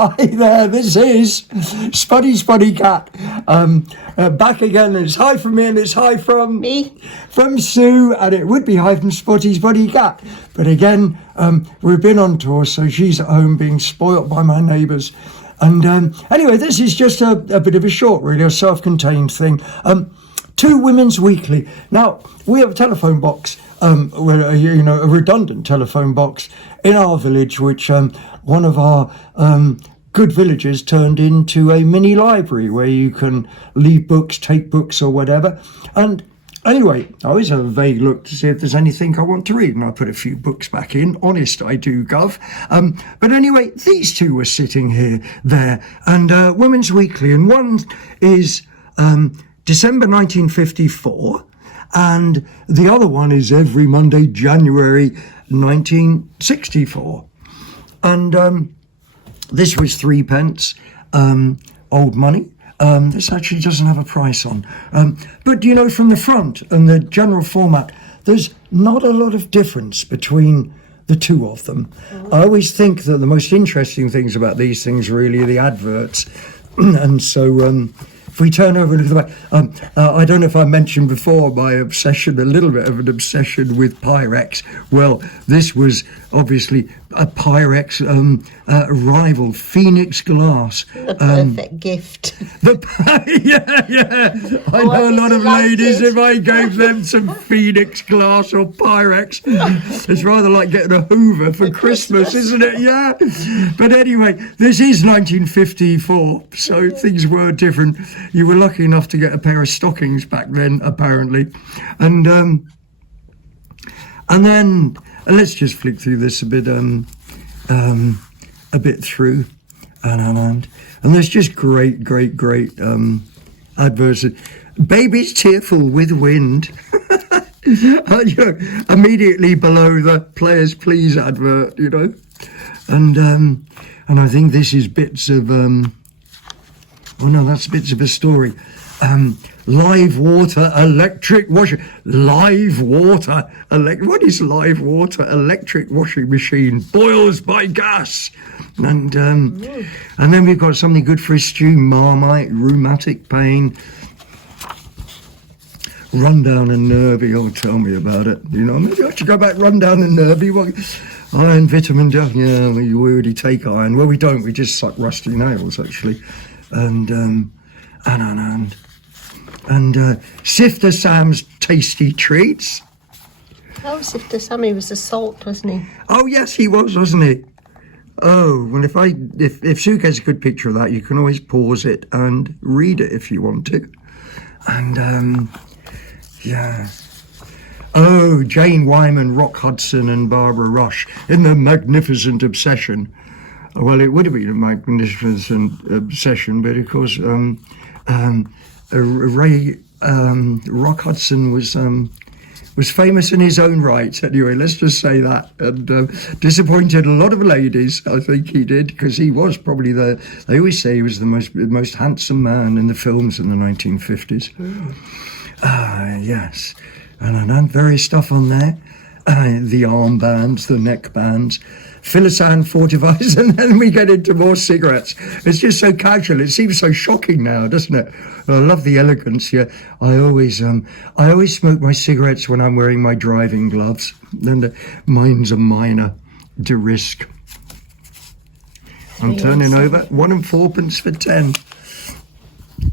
Hi there, this is Spuddy Cat. Back again, and it's hi from me, and it's hi from me, from Sue, and it would be hi from Spuddy Cat. But again, we've been on tour, so she's at home being spoilt by my neighbours. And anyway, this is just a bit of a short, really, a self-contained thing. 2 Women's Weekly. Now, we have a telephone box, a redundant telephone box in our village, which one of our good villagers turned into a mini library where you can leave books, take books or whatever. And anyway, I always have a vague look to see if there's anything I want to read, and I put a few books back in. Honest, I do, Gov. But anyway, these 2 were sitting there, and Women's Weekly, and one is December 1954, and the other one is every Monday, January 1964. And this was 3 pence, old money. This actually doesn't have a price on. But, from the front and the general format, there's not a lot of difference between the 2 of them. I always think that the most interesting things about these things really are the adverts. And so if we turn over and look at the back, I don't know if I mentioned before my obsession, a little bit of an obsession with Pyrex. Well, this was obviously a Pyrex rival, Phoenix Glass. The perfect gift. Yeah. I know a lot of ladies, if I gave them some Phoenix Glass or Pyrex, it's rather like getting a Hoover for Christmas, isn't it? Yeah. But anyway, this is 1954, so things were different. You were lucky enough to get a pair of stockings back then, apparently. And then let's just flick through this a bit through, and there's just great adverts. Babies tearful with wind. Immediately below the Players Please advert, and I think this is bits of that's bits of a story. Live water electric washing. What is live water electric washing machine? Boils by gas. And then we've got something good for a stew. Marmite, rheumatic pain. Rundown and nervy. Oh, tell me about it. Maybe I should go back rundown and nervy. What? Iron, vitamin D. Yeah, we already take iron. Well, we don't. We just suck rusty nails, actually. And Sifter Sam's tasty treats. Oh, Sifter Sam, he was a salt, wasn't he? Oh yes, he was, wasn't he? Oh, well, if Sue gets a good picture of that, you can always pause it and read it if you want to. And yeah. Oh, Jane Wyman, Rock Hudson, and Barbara Rush in The Magnificent Obsession. Well, it would have been a magnificent obsession, but of course, Rock Hudson was famous in his own right. Anyway, let's just say that, and disappointed a lot of ladies. I think he did, because he was probably they always say he was the most handsome man in the films in the 1950s. Yes, and various stuff on there. The armbands, the neck bands. Philisan fortifies, and then we get into more cigarettes. It's just so casual. It seems so shocking now, doesn't it? I love the elegance here. I always smoke my cigarettes when I'm wearing my driving gloves. And mine's a minor de risk. I'm turning over 1 and 4 pence for 10.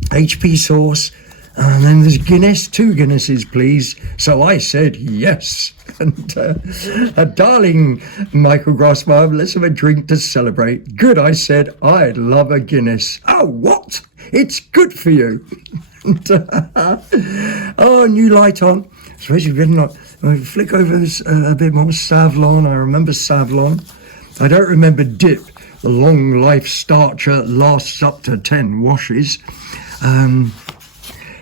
HP sauce. And then there's Guinness, 2 Guinnesses, please. So I said yes. And darling Michael Grossman, let's have a drink to celebrate. Good, I said, I'd love a Guinness. Oh, what? It's good for you. Oh, new light on. Especially if not. Flick over this, a bit more. Savlon, I remember Savlon. I don't remember Dip. The long life starcher lasts up to 10 washes.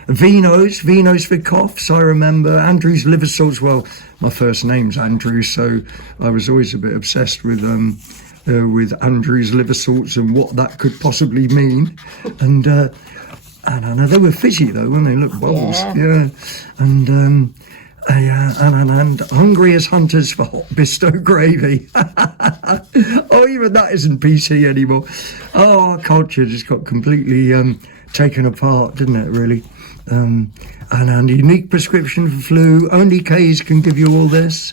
Vinos for coughs, I remember. Andrew's liver salts. Well, my first name's Andrew, so I was always a bit obsessed with Andrew's liver salts and what that could possibly mean. And I don't know, they were fizzy though, when they looked bubbles. Yeah. And hungry as hunters for hot Bisto gravy. Oh, even that isn't PC anymore. Oh, our culture just got completely taken apart, didn't it, really? And a unique prescription for flu. Only K's can give you all this.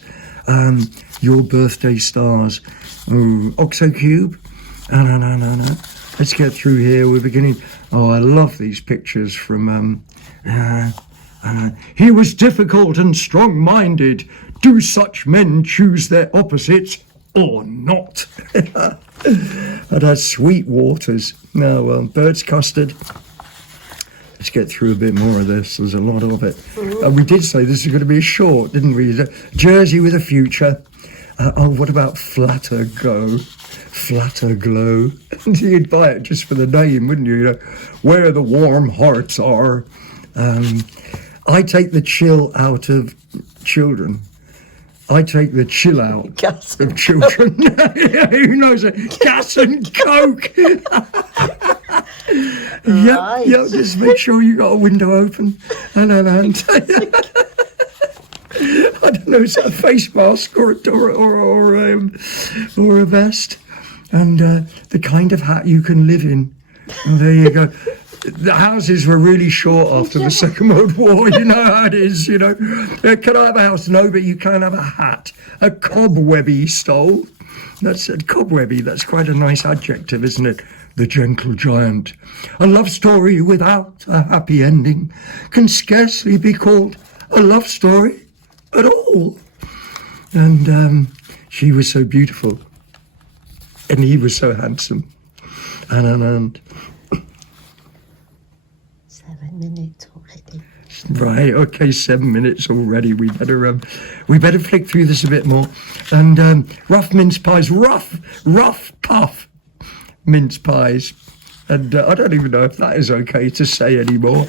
Your birthday stars. OxoCube. No. Let's get through here. We're beginning. Oh, I love these pictures from... he was difficult and strong-minded. Do such men choose their opposites or not? And sweet waters. Now, bird's custard. Let's get through a bit more of this. There's a lot of it. We did say this is going to be short, didn't we? Jersey with a future. What about Flatter Go? Flatter Glow. You'd buy it just for the name, wouldn't you? Where the warm hearts are. I take the chill out of children. I take the chill out Gas of children. Who knows it? Gas and Coke. Right. Yep, just make sure you got a window open. And I don't know, is that a face mask or a vest? And the kind of hat you can live in. Well, there you go. The houses were really short after the Second World War. You know how it is, Can I have a house? No, but you can have a hat. A cobwebby stole. That's a cobwebby. That's quite a nice adjective, isn't it? The gentle giant. A love story without a happy ending can scarcely be called a love story at all. And she was so beautiful. And he was so handsome. And 7 minutes already. Right, okay, 7 minutes already. We better flick through this a bit more. And rough mince pies, rough puff mince pies. And I don't even know if that is okay to say anymore.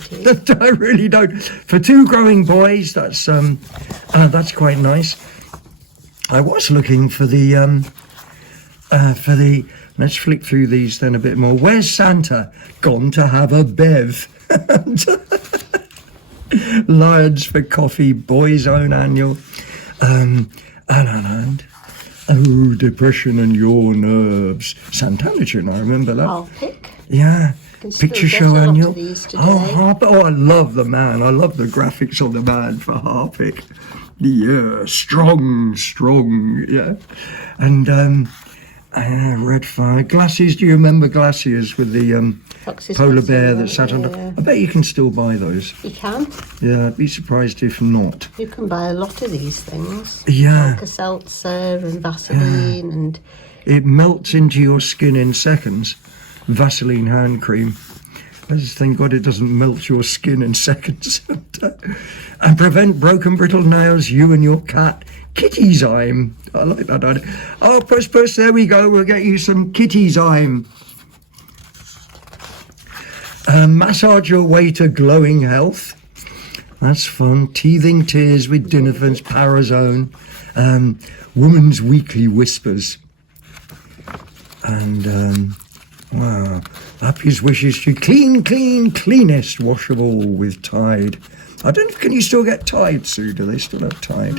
I really don't. For two growing boys, that's quite nice. I was looking for the let's flick through these then a bit more. Where's Santa? Gone to have a bev. Lions for coffee, boys' own annual. And depression and your nerves. Santanogen, I remember that. I'll pick. Yeah. Picture show annual. Oh, I love the man. I love the graphics on the man for Harpic. Yeah, strong, yeah. And red fire. Glaciers, do you remember Glaciers with the polar bear that sat on I bet you can still buy those. You can. Yeah, I'd be surprised if not. You can buy a lot of these things. Yeah. Like a seltzer and Vaseline and... It melts into your skin in seconds. Vaseline hand cream. I just thank God it doesn't melt your skin in seconds. And prevent broken brittle nails, you and your cat. Kittyzyme. I like that idea. Oh, puss, there we go. We'll get you some Kittyzyme. Massage your way to glowing health. That's fun. Teething tears with Dinafence, Parazone. Woman's Weekly Whispers. And, wow. Happiest wishes to cleanest washable with Tide. I don't know, can you still get Tide, Sue? Do they still have Tide?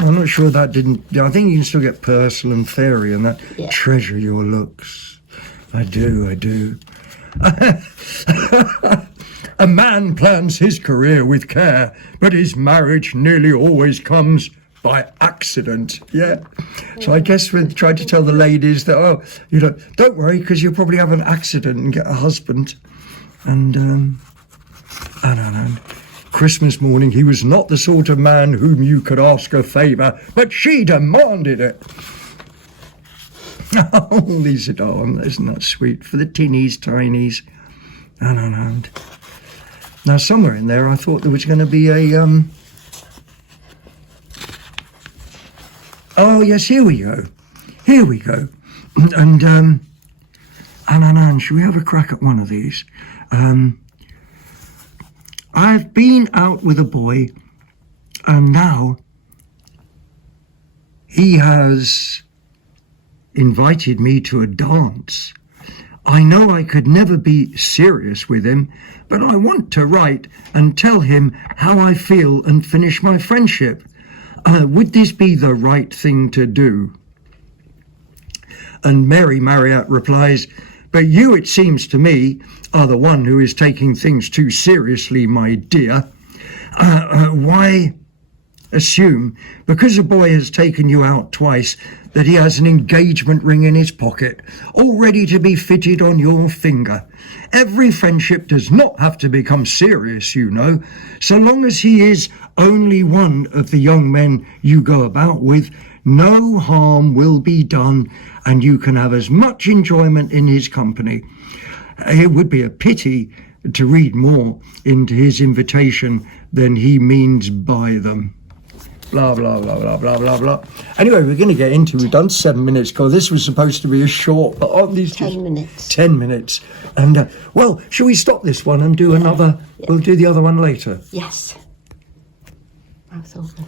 I'm not sure that didn't... I think you can still get Purcell and Fairy and that. Yeah. Treasure your looks. I do. A man plans his career with care, but his marriage nearly always comes by accident. Yeah. So I guess we're trying to tell the ladies that, don't worry, because you'll probably have an accident and get a husband. And, I don't know. Christmas morning, he was not the sort of man whom you could ask a favour, but she demanded it. Oh, Lisa darling, isn't that sweet? For the tinnies, tinies. And now, somewhere in there, I thought there was going to be a... Oh, yes, here we go. And, should we have a crack at one of these? I've been out with a boy, and now he has invited me to a dance. I know I could never be serious with him, but I want to write and tell him how I feel and finish my friendship. Would this be the right thing to do? And Mary Marriott replies, "But you, it seems to me, are the one who is taking things too seriously, my dear. Why assume, because a boy has taken you out twice, that he has an engagement ring in his pocket, all ready to be fitted on your finger? Every friendship does not have to become serious, you know. So long as he is only one of the young men you go about with, no harm will be done, and you can have as much enjoyment in his company. It would be a pity to read more into his invitation than he means by them." Blah, blah, blah, blah, blah, blah, blah. Anyway, we're going to get into, we've done 7 minutes, because this was supposed to be a short, but on these 10 minutes. 10 minutes. And, well, shall we stop this one and do another? Yeah. We'll do the other one later. Yes. Mouth open.